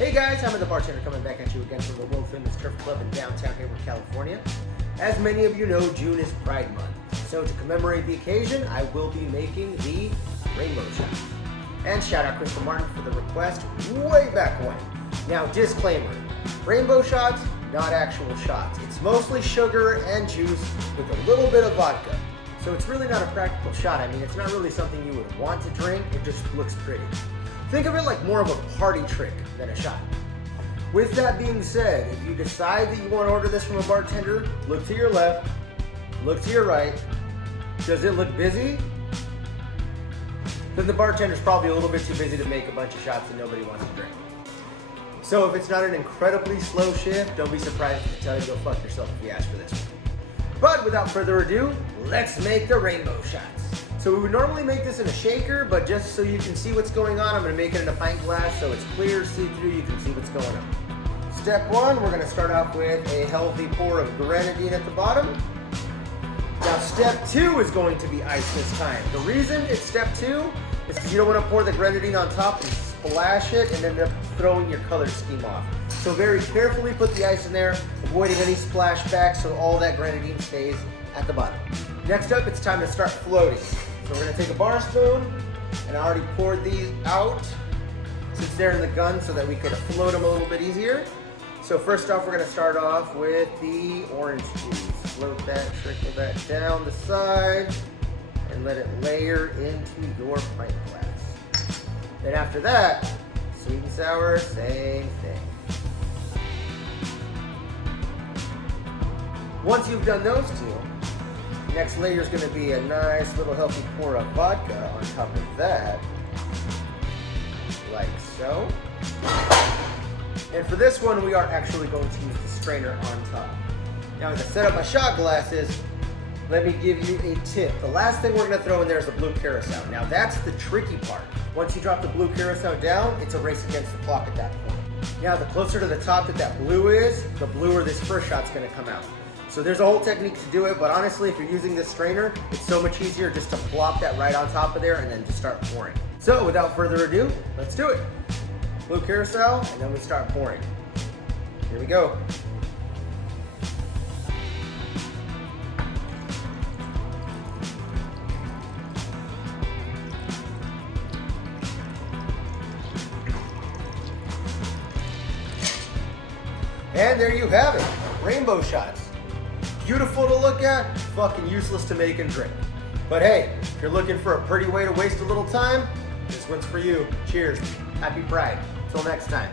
Hey guys, I'm the bartender coming back at you again from the world famous Turf Club in downtown Hayward, California. As many of you know, June is Pride Month. So to commemorate the occasion, I will be making the rainbow shots. And shout out Crystal Martin for the request way back when. Now disclaimer, rainbow shots, not actual shots. It's mostly sugar and juice with a little bit of vodka. So it's really not a practical shot. I mean, it's not really something you would want to drink, it just looks pretty. Think of it like more of a party trick than a shot. With that being said, if you decide that you want to order this from a bartender, look to your left, look to your right. Does it look busy? Then the bartender's probably a little bit too busy to make a bunch of shots that nobody wants to drink. So if it's not an incredibly slow shift, don't be surprised if I tell you to go fuck yourself if you ask for this one. But without further ado, let's make the rainbow shots. So we would normally make this in a shaker, but just so you can see what's going on, I'm gonna make it in a pint glass so it's clear, see-through, you can see what's going on. Step one, we're gonna start off with a healthy pour of grenadine at the bottom. Now step two is going to be ice this time. The reason it's step two is because you don't wanna pour the grenadine on top and splash it and end up throwing your color scheme off. So very carefully put the ice in there, avoiding any splashbacks so all that grenadine stays at the bottom. Next up, it's time to start floating. So we're gonna take a bar spoon, and I already poured these out since they're in the gun so that we could float them a little bit easier. So first off, we're gonna start off with the orange juice. Float that, trickle that down the side, and let it layer into your pint glass. Then after that, sweet and sour, same thing. Once you've done those two, next layer is going to be a nice little healthy pour of vodka on top of that, like so. And for this one, we are actually going to use the strainer on top. Now, as I set up my shot glasses, let me give you a tip. The last thing we're going to throw in there is the blue curacao. Now, that's the tricky part. Once you drop the blue curacao down, it's a race against the clock at that point. Now, the closer to the top that blue is, the bluer this first shot's going to come out. So there's a whole technique to do it, but honestly, if you're using this strainer, it's so much easier just to plop that right on top of there and then just start pouring. So without further ado, let's do it. Blue curacao, and then we start pouring. Here we go. And there you have it, rainbow shots. Beautiful to look at, fucking useless to make and drink. But hey, if you're looking for a pretty way to waste a little time, this one's for you. Cheers. Happy Pride. Till next time.